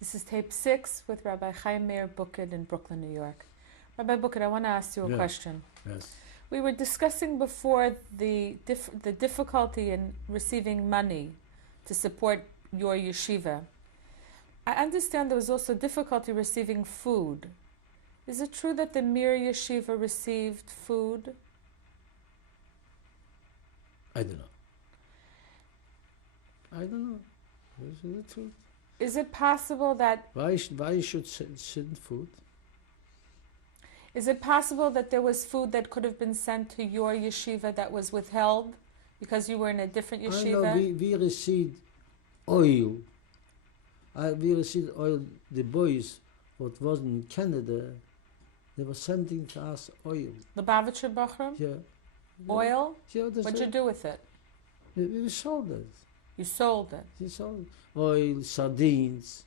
This is tape 6 with Rabbi Chaim Bukiet in Brooklyn, New York. Rabbi Bukiet, I want to ask you a question. Yes. We were discussing before the difficulty in receiving money to support your yeshiva. I understand there was also difficulty receiving food. Is it true that the Mir Yeshiva received food? I don't know. Is it the truth? Is it possible that... Why should send food? Is it possible that there was food that could have been sent to your yeshiva that was withheld because you were in a different yeshiva? I know, we received oil. We received oil. The boys, what was in Canada, they were sending to us oil. The Bavitcher Bachram? Yeah. Oil? Yeah, What'd you do with it? We sold it. You sold it? We sold it. Oil, sardines.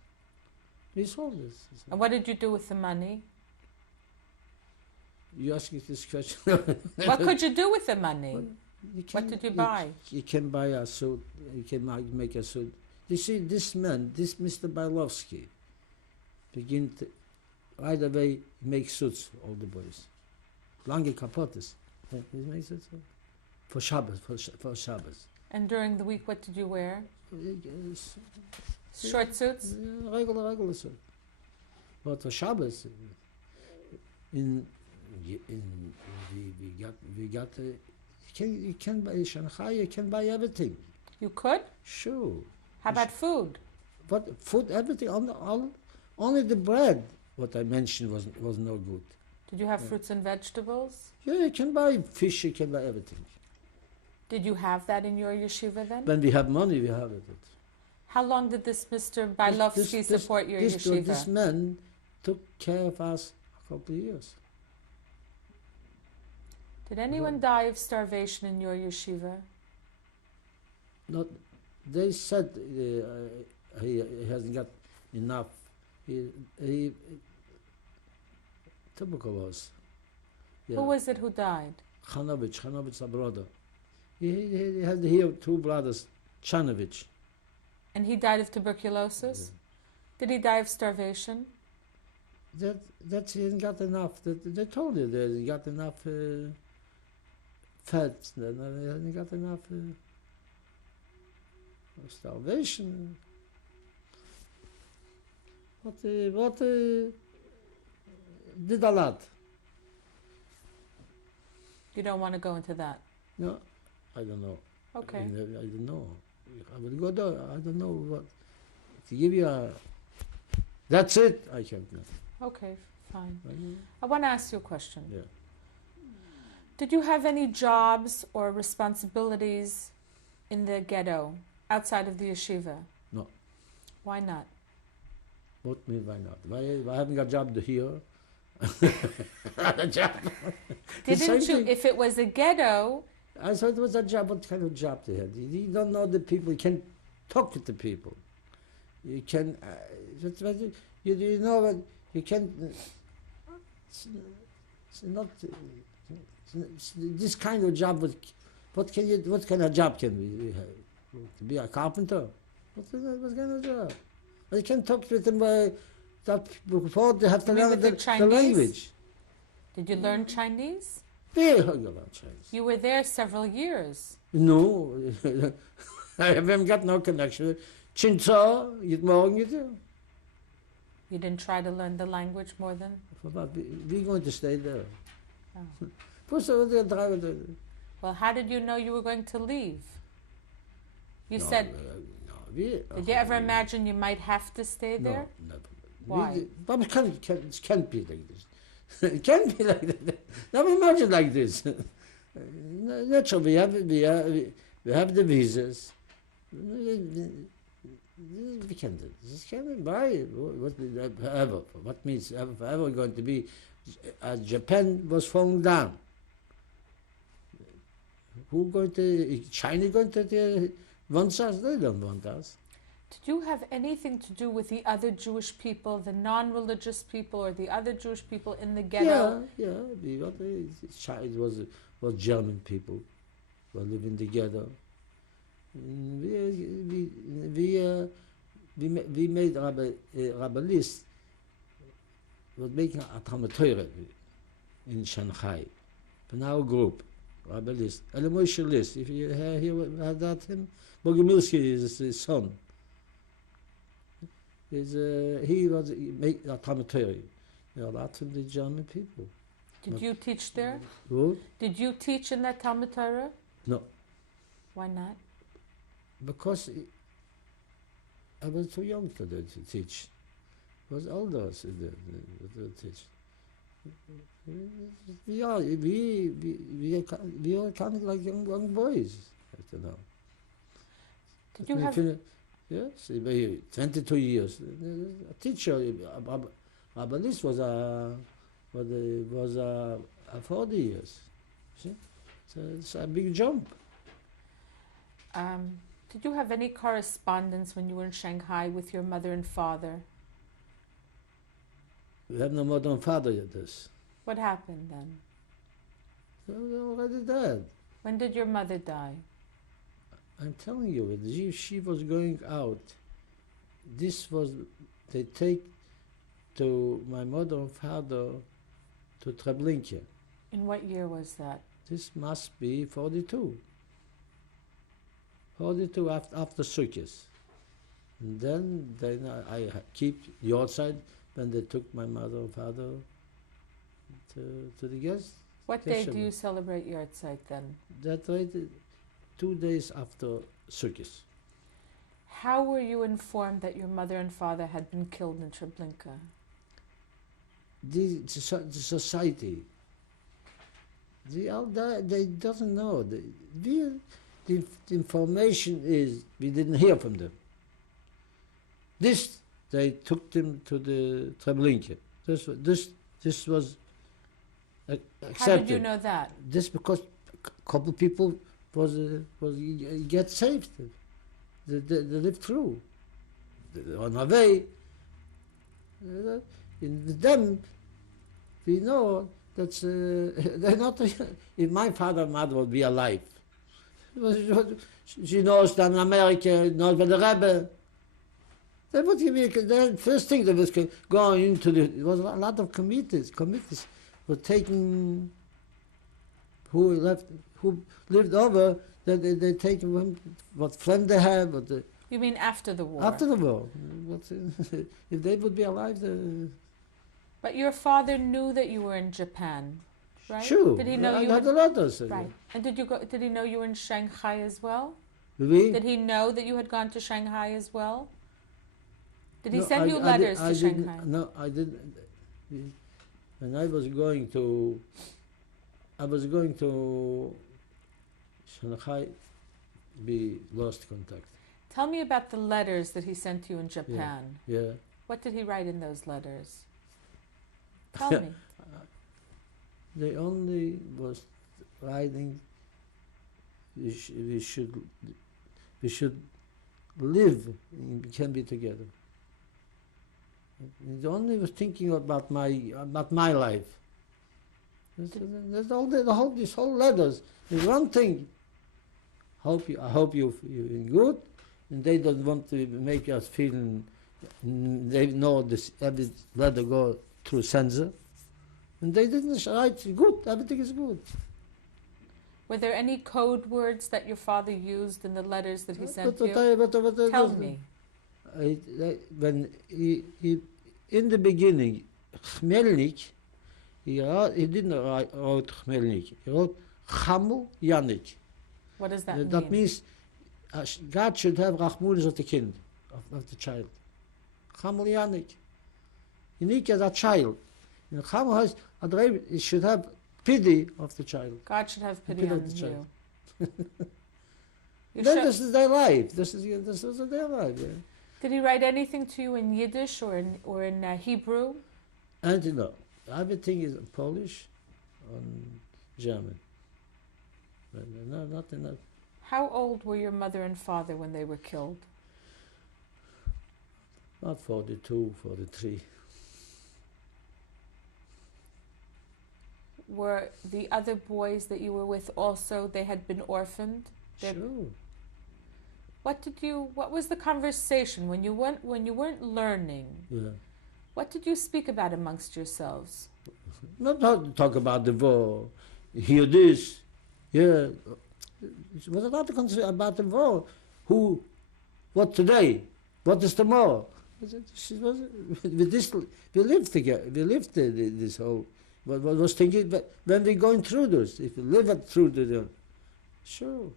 We sold it. And what did you do with the money? You asking this question? What could you do with the money? What did you buy? You can buy a suit. You can make a suit. You see, this man, this Mr. Bailovsky, begin to, right away, make suits, all the boys. Lange kapottes. He makes it for Shabbos, for Shabbos. And during the week, what did you wear? Yes. Short suits? Regular suit. But for Shabbos, we got you can buy Shanghai, you can buy everything. You could? Sure. How about food? But food, everything, only the bread, what I mentioned, was no good. Did you have fruits and vegetables? Yeah, you can buy fish, you can buy everything. Did you have that in your yeshiva then? When we have money, we have it. How long did this Mr. Bailovsky support your yeshiva? This man took care of us a couple of years. Did anyone die of starvation in your yeshiva? Not, they said he hasn't got enough. He tuberculosis. Yeah. Who was it who died? Chanovich, a brother. He had here two brothers, Chanovich. And he died of tuberculosis? Yeah. Did he die of starvation? That he hasn't got enough. They told you that he got enough fat. He hasn't got enough starvation. What did a lot. You don't want to go into that? No, I don't know. Okay. I don't know. I would go there. I don't know what. To give you a... That's it. I can't know. Okay, fine. I want to ask you a question. Yeah. Did you have any jobs or responsibilities in the ghetto outside of the yeshiva? No. Why not? What mean why not? Why haven't got a job here? A job. Didn't you? If it was a ghetto... I thought it was a job. What kind of job they had? You don't know the people. You can't talk to the people. You can... you know what? You can... It's not... this kind of job... What kind of job can we have? To be a carpenter? What kind of job? You can't talk with them before they have to learn the language. Did you learn Chinese? Yeah, I learned Chinese. You were there several years. No, I haven't got no connection. Chinza, morgen you didn't try to learn the language more than? We're going to stay there. Oh. Well, how did you know you were going to leave? You said... Did you ever imagine you might have to stay there? No, never. Why? But it can't be like this. It can't be like that. Never imagine like this. Naturally, we have the visas. We can do this. Can buy forever. What means forever going to be? Japan was falling down. Who going to? China going to want us? They don't want us. Did you have anything to do with the other Jewish people, the non-religious people, or the other Jewish people in the ghetto? Yeah. It was German people who were living together. We we made Rabbi List was making a Talmud Torah in Shanghai. In our group, Rabbi List. Moshe List, if you heard that him, Bogomilsky is his son. He made a Talmud Torah. A lot of the German people. Did you teach there? What? Did you teach in that Talmud Torah? No. Why not? Because I was too young to teach. I was older to teach. We are kind of like young boys. I don't know. Did you have? Yes, 22 years. A teacher, but this was a 40 years. See, so it's a big jump. Did you have any correspondence when you were in Shanghai with your mother and father? We have no mother and father yet. This. What happened then? They're already dead. When did your mother die? I'm telling you, she was going out. They take to my mother and father to Treblinka. In what year was that? This must be 42. 42 after circus. And then I keep the outside when they took my mother and father to the guest. What day do you celebrate Yahrzeit then? That right, 2 days after circus. How were you informed that your mother and father had been killed in Treblinka? The society, they doesn't know. The information is we didn't hear from them. They took them to the Treblinka. This was accepted. How did you know that? This because a couple of people was get saved. They lived through. On our way, in them, we know that they're not. If my father and mother would be alive, she knows that in America, knows by the Rebbe. They would give me the first thing that was going into it was a lot of committees were taking who lived over. They take what friend they have. You mean after the war? After the war. If they would be alive. But your father knew that you were in Japan, right? Sure. Did he know I got the letters. Right. And did he know you were in Shanghai as well? Oui. Did he know that you had gone to Shanghai as well? Did he send you letters to Shanghai? No, I didn't. When I was going to Shanghai, we lost contact. Tell me about the letters that he sent you in Japan. Yeah. What did he write in those letters? Tell me. They only was writing we should live and we can be together. He only was thinking about my life. That's all this whole letters. There's one thing. I hope you're good, and they don't want to make us feel. They know this every letter go through censor, and they didn't write good. Everything is good. Were there any code words that your father used in the letters that he sent you? Tell me. When he in the beginning, Chmelnik, he didn't write Chmelnik. He wrote Chamu Yanik. What does that mean? That means God should have Rachmunis of the kind, of the child. Chamu Yanik. Unique as a child. And Chamu has, it should have pity of the child. God should have pity on the you. This is their life. This is their life. Yeah. Did he write anything to you in Yiddish or in Hebrew? And no, everything is Polish and German. But no, not enough. How old were your mother and father when they were killed? About 42, 43. Were the other boys that you were with also, they had been orphaned? Sure. What was the conversation when you weren't learning? Yeah. What did you speak about amongst yourselves? Not talk about the war. Hear this. Yeah. It was not about the war. Who? What today? What is tomorrow? She was, with this, we lived together. We lived this whole. What was thinking? But when we're going through this, if you live it through the, sure.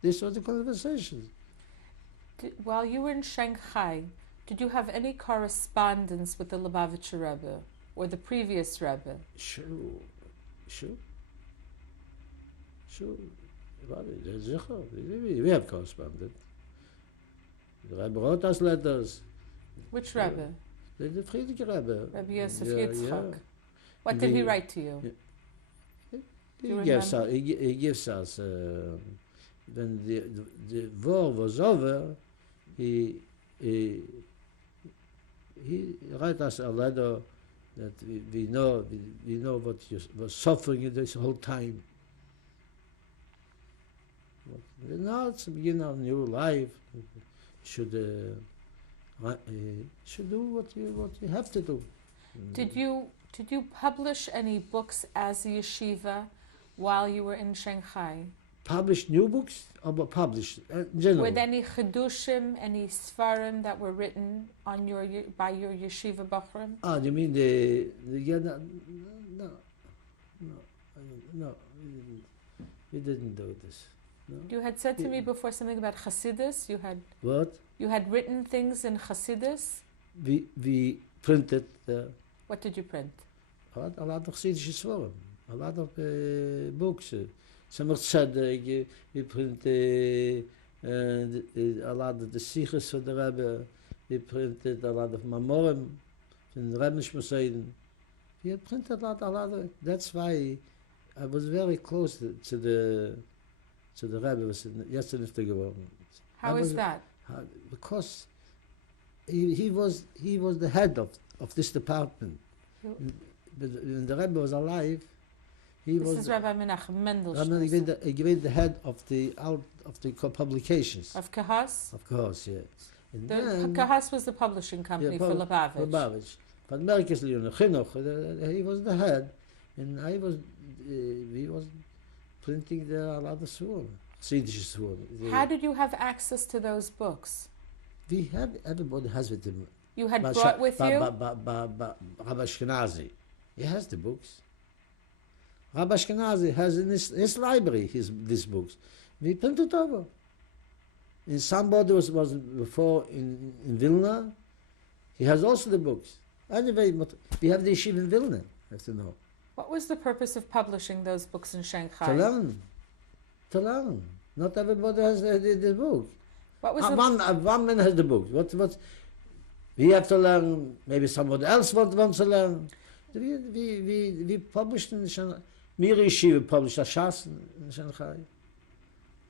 This was the conversation. While you were in Shanghai, did you have any correspondence with the Lubavitcher Rebbe or the previous Rebbe? Sure. We have corresponded. The Rebbe wrote us letters. Which Rebbe? The Friedrich Rebbe. Rabbi Yosef Yeah, Yitzchak. yeah. What did he write to you? He you gives us when the war was over, he write us a letter that we know what you was suffering in this whole time. But now it's the beginning of a new life. Should do what you have to do. Did you publish any books as a yeshiva while you were in Shanghai? Published new books, or published in general? Were there any chidushim, any sfarim that were written on by your yeshiva bachrim? Ah, you mean the no, we didn't do this. No. You had said to me before something about Chassidus. What? You had written things in Chassidus. We printed What did you print? a lot of Chassidish Svarim, a lot of books. Some Tzedek, we printed a lot of the Sichos of the Rebbe. We printed a lot of Mamorim from the Rebbe Shmoseiden. We had printed a lot of. That's why I was very close to the Rebbe. Was yesterday geworden. How is that? Because he was the head of this department. When the Rebbe was alive, he was. This is Rabbi Menachem Mendel. He gave the head of the publications. Of Kahas? Of course, yeah. And Kahas was the publishing company for Lubavitch. But Merkez Leon Chinuch, he was the head, and he was printing a lot of Swarm, Swedish Swarm. How did you have access to those books? Everybody has with him. You had brought with you? Rabbi Ashkenazi, he has the books. Rabbi Ashkenazi has in his library these books. We printed over. And somebody was before in Vilna, he has also the books. Anyway, we have the yeshiva in Vilna, have to know. What was the purpose of publishing those books in Shanghai? To learn. Not everybody has the book. What was one man has the book. What? We have to learn. Maybe somebody else wants to learn. We published in Shanghai. Mir Yeshiva published a Shas in Shanghai.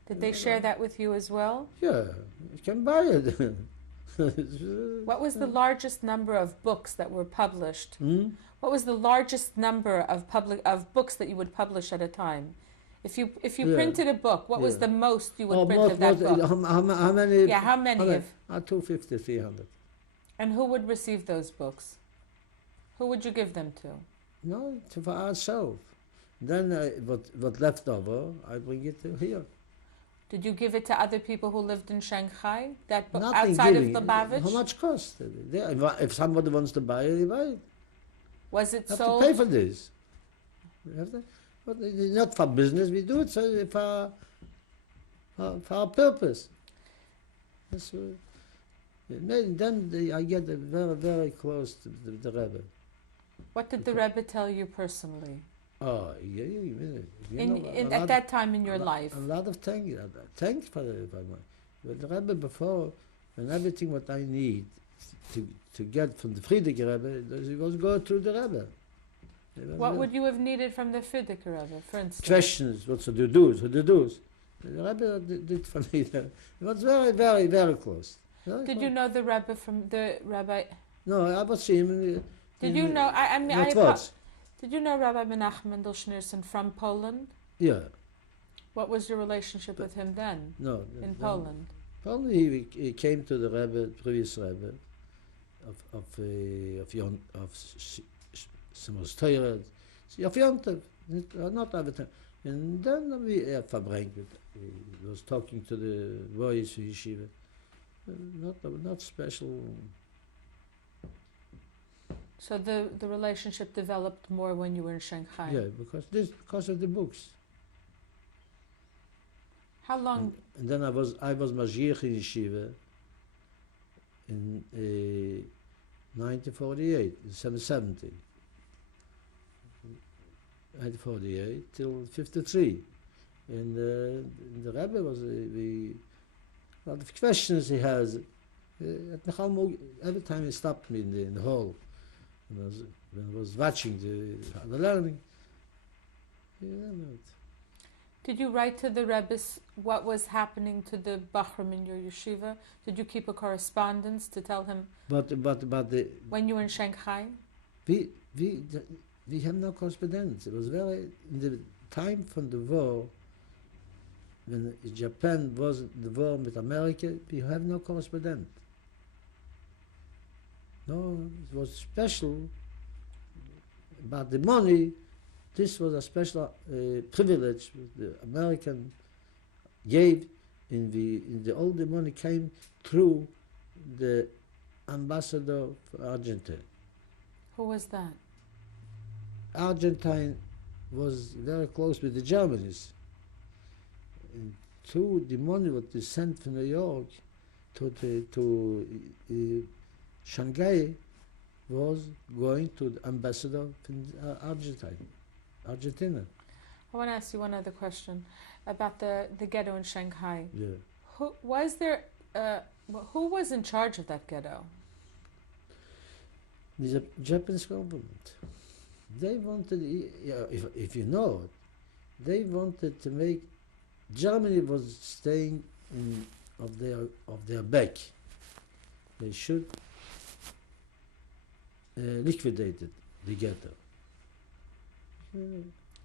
Did they share that with you as well? Yeah, you can buy it. What was the largest number of books that were published? What was the largest number of books that you would publish at a time? If you printed a book, what was the most you would print of that book? How many? Yeah, how many? 250, 300. And who would receive those books? Who would you give them to? No, for ourselves. Then what left over, I bring it to here. Did you give it to other people who lived in Shanghai? That book Nothing outside giving. of Lubavitch? How much cost? If somebody wants to buy it, he buy it. Was it You have sold? to pay for this. You have to, but it's not for business. We do it for our purpose. That's then I get very, very close to the Rebbe. What did the Rebbe tell you personally? Oh, yeah, At that time in your life? A lot of thanks for the Rebbe before, and everything what I need to get from the Friedrich Rebbe, it was go through the Rebbe. What would you have needed from the Friedrich Rebbe, for instance? Questions, what should you do? The Rebbe did for me. It was very, very, very close. Did you know the Rebbe from the Rabbi? No, I was him. Did you know? Did you know Rabbi Menachem Mendel Schneerson from Poland? Yeah. What was your relationship with him then, No. in Poland? Only he came to the Rebbe, previous Rebbe, of Simos Torah, of Yontev, not every time. And then we verbringt it. He was talking to the boys in yeshiva. Not special. So the relationship developed more when you were in Shanghai. Yeah, because of the books. How long? And then I was Mashiach in yeshiva in 1948, 1970. 1948 till 53. And the Rebbe was a lot of questions he has. Every time he stopped me in the hall, when I was watching the learning. Did you write to the Rebbes what was happening to the Bachrim in your yeshiva? Did you keep a correspondence to tell him? But when you were in Shanghai? We have no correspondence. It was in the time from the war, when Japan was the war with America, we have no correspondence. No, it was special about the money. This was a special privilege the American gave. All the money came through the ambassador for Argentina. Who was that? Argentine was very close with the Germans. And through the money that they sent from New York to Shanghai was going to the ambassador from Argentina. I want to ask you one other question about the ghetto in Shanghai. Yeah. Who was in charge of that ghetto? The Japanese government. They wanted, if you know it, they wanted to make Germany was staying of their back. They should liquidate the ghetto.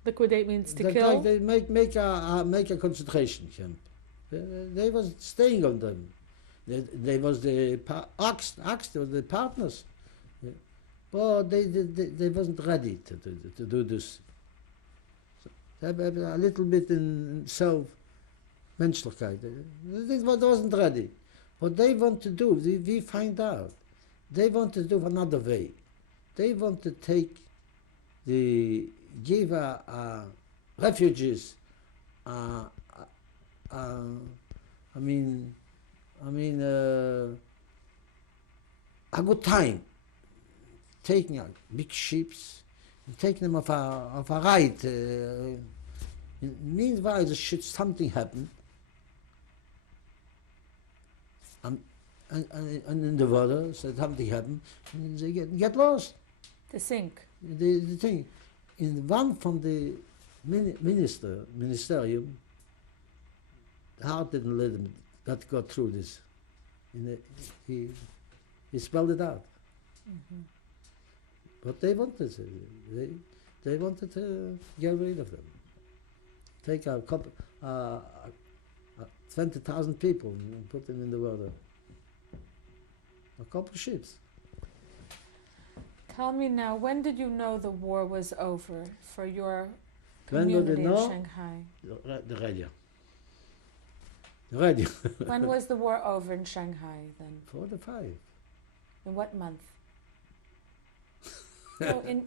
Liquidate means to That kill? Like they make a concentration camp. They was staying on them. They was the they was the partners. But they wasn't ready to do this. So they have a little bit in self-menschlichkeit. They wasn't ready. What they want to do, we find out, they want to do another way. They want to give refugees, a good time. Taking big ships, taking them off a ride. Meanwhile, should something happen, and in the water, so something happen, and they get lost. To sink. The thing, in one from the ministerium, the heart didn't let him go through this. He spelled it out. Mm-hmm. But they wanted to get rid of them. Take a couple, 20,000 people and put them in the water. A couple of ships. Tell me now, when did you know the war was over for your When did community they in know? Shanghai? The radio. The radio. When was the war over in Shanghai then? 45. In what month?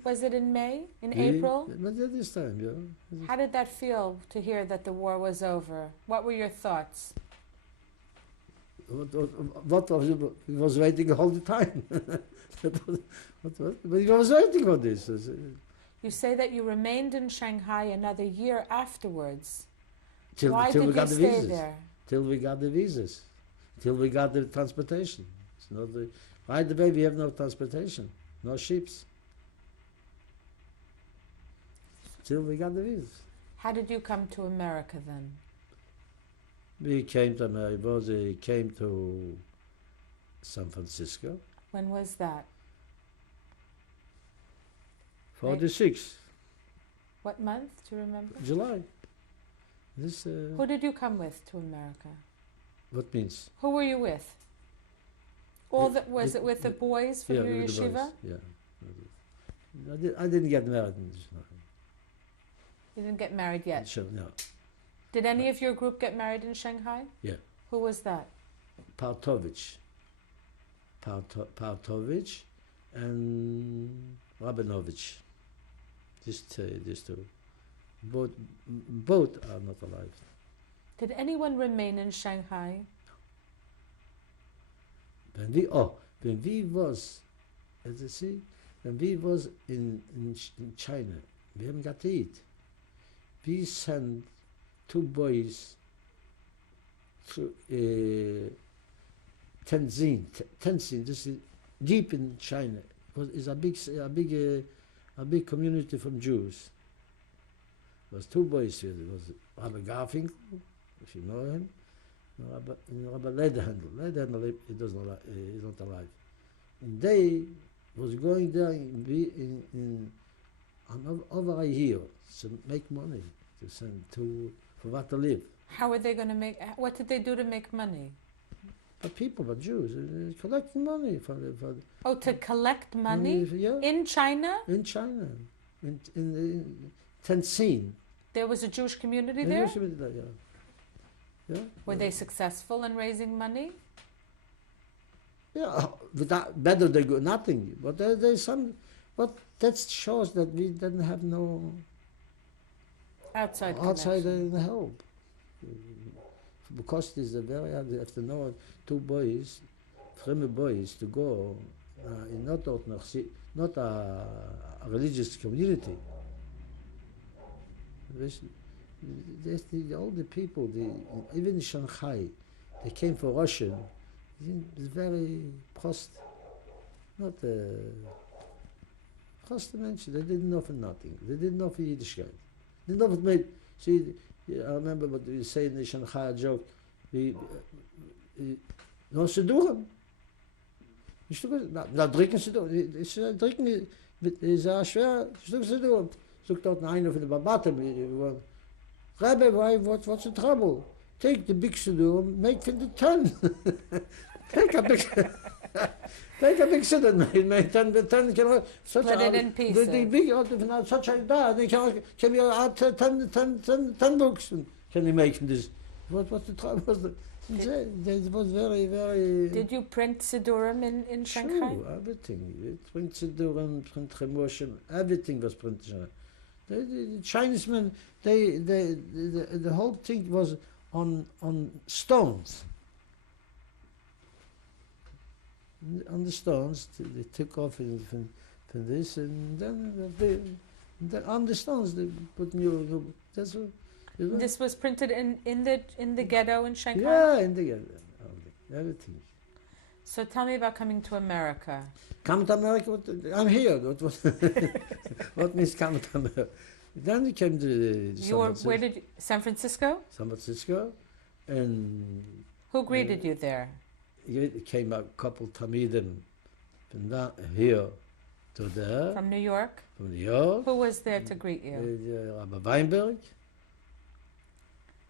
Was it in May? In Yeah, April? But at this time, yeah. How did that feel to hear that the war was over? What were your thoughts? What he was waiting all the time. But he was waiting for this. You say that you remained in Shanghai another year afterwards. Till Why we did you got the stay visas. there? Till we got the visas. Till we got the transportation. It's not by the way, we have no transportation, no ships. Till we got the visas. How did you come to America then? We came to America, came to San Francisco. When was that? 46, What month? Do you remember? July. This Who did you come with to America? what means? Who were you with? Was it with the boys from your with the yeshiva? boys, yeah. I didn't get married. You didn't get married yet. Sure, no. Did any of your group get married in Shanghai? Yeah. Who was that? Partovich and Rabinovich. These two. Both are not alive. Did anyone remain in Shanghai? When we was, as you see, when we was in China, we haven't got to eat. We sent two boys to Tenzin. This is deep in China. It's a big community from Jews. There was two boys here. There was Rabbi Garfinkel, if you know him, and Rabbi Lederhandel. Lederhandel he's not alive. And they was going there in over a year to make money, to send for what to live. How were they going to make? What did they do to make money? For people, for Jews, collecting money for to collect money yeah. in China. In China, in Tenzin. There was a Jewish community there. Yeah. Were they successful in raising money? Yeah, without, better they go nothing. But there's some. But that shows that we didn't have no outside help. Because there's a very hard. You have to know two boys, fremde boys, to go in not a religious community. All the people, even in Shanghai, they came for Russian. It's very prost, not prost mention. They didn't know for nothing. They didn't know for Yiddishkeit. They didn't know what made. See, I remember what we say in the Shanghai joke. No Siddurim. Na drinken Siddurim. Drinken ist sehr schwer. Siddurim. Sucht dort einer von den Babatem. Rabbi, what's the trouble? Take the big Siddurim, make from the 10. Take a big Siddurim, make 10 can split it in pieces. The big such a they can you add 10 books can you make from this? What's the trouble? It was very, very. Did you print Siddurim in Shanghai? Sure, everything. Print Siddurim, print Chemoshim, everything was printed. The Chinese men, the whole thing was on stones. On the stones, they took off from this, and then on the stones they put new. That's what. This was printed in the ghetto in Shanghai? Yeah, in the ghetto. Everything. So tell me about coming to America. Come to America? I'm here. What means come to America? Then we came to San Francisco? San Francisco. And who greeted you there? It came a couple Talmidim from here to there. From New York? From New York. Who was there to greet you? Rabbi Weinberg.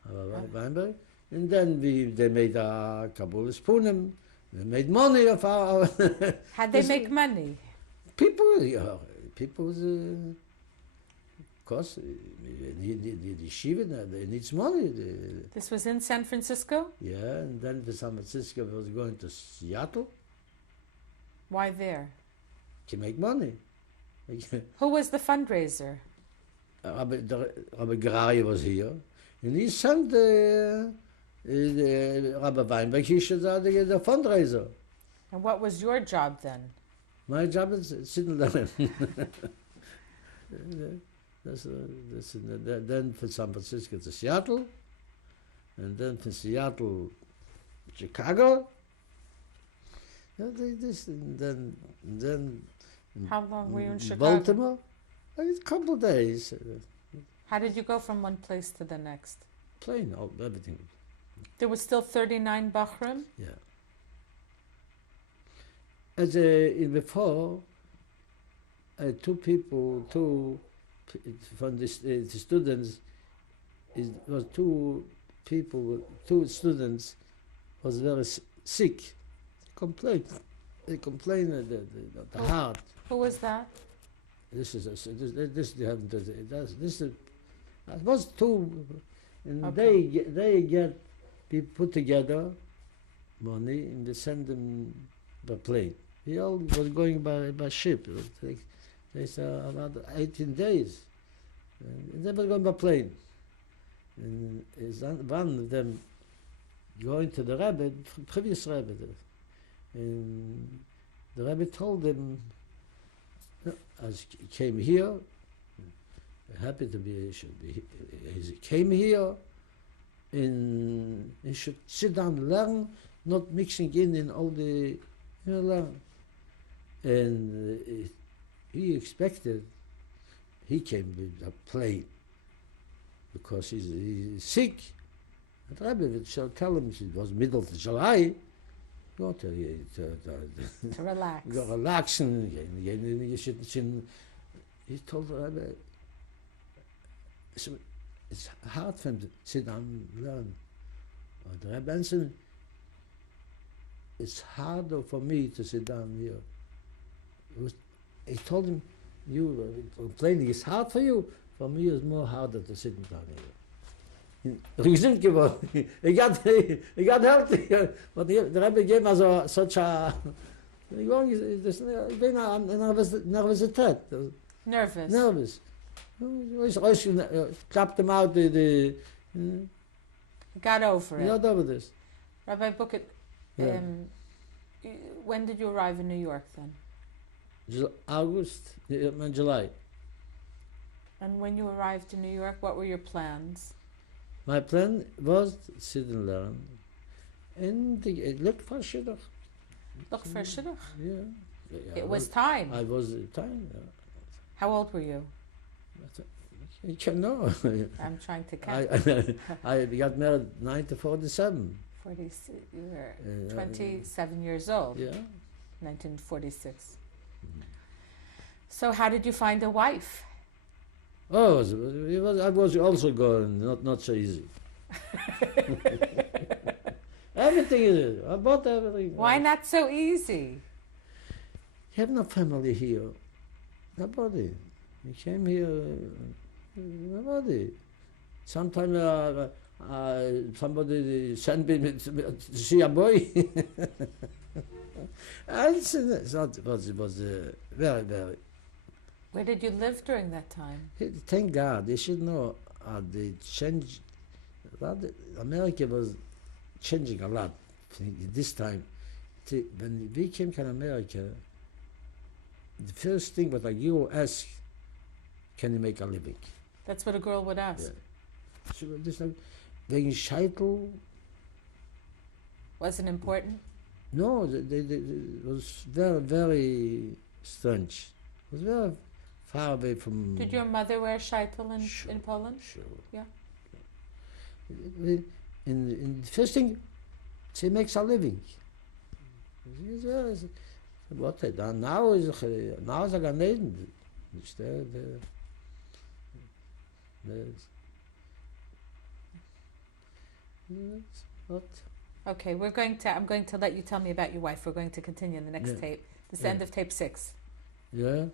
Weinberg. And then they made a couple of Spunim. They made money of our. How'd they make money? People, of course, the yeshiva, they need money. This was in San Francisco? Yeah, and then the San Francisco was going to Seattle. Why there? To make money. Who was the fundraiser? Rabbi Gerari was here, and he sent the Rabbi Weinberg, he should the fundraiser. And what was your job then? My job is sitting there. Then from San Francisco to Seattle, and then from Seattle, Chicago. Yeah, then. How long were you in Chicago? Baltimore. A couple of days. How did you go from one place to the next? Plane, everything. There was still 39 Bachrim? Yeah. As in before, two from the students It was two people, two students, was very sick. They complained that the heart. Who was that? This they haven't. This is. It was two, and Okay. they get people put together money and they send them by plane. He all was going by ship. It would take, they said about 18 days. And they were going by plane. And one of them going to the Rebbe, previous Rebbe, and the Rebbe told him, as he came here, happy to be, he came here, and he should sit down and learn, not mixing in all the, learn. And he expected, he came with a plane, because he's sick. And Rabbi would tell him, it was middle of July, go to relax. Go relax, and you should, he told the Rabbi, it's hard for him to sit down and learn. But the Rabbi answered, it's harder for me to sit down here. He told him, you complaining, it's hard for you. For me, it's more harder to sit down here. Gesund geworden. He got healthy. But the Rebbe gave us such a... Nervosität. Nervous. Clapped him out. Got over it. Got over this. Rabbi Bukiet, Yeah. when did you arrive in New York then? August and July. And when you arrived in New York, what were your plans? My plan was to sit and learn and look for shidduch. Look for shidduch. Yeah. It was time. I was at the time. How old were you? You can know. I'm trying to count. I got married 1947. 46. You were 27 years old. Yeah. 1946. So how did you find a wife? Oh, I was also going, not so easy. Everything is, I bought everything. Why not so easy? You have no family here. Nobody. You came here, nobody. Sometimes somebody sent me to see a boy. It was very, very. Where did you live during that time? Thank God. You should know the change. America was changing a lot this time. When we came to America, the first thing was like you ask, can you make a living? That's what a girl would ask. Yeah. So this time, wegen Scheitel. Wasn't important? No, it was very, very strange. It was very far away from... Did your mother wear shaitel Sure, in Poland? Sure. Yeah. In the first thing, she makes a living. What now is a Gan Eden. What? Okay, I'm going to let you tell me about your wife. We're going to continue in the next Yeah. tape. This is Yeah. the end of tape 6. Yeah.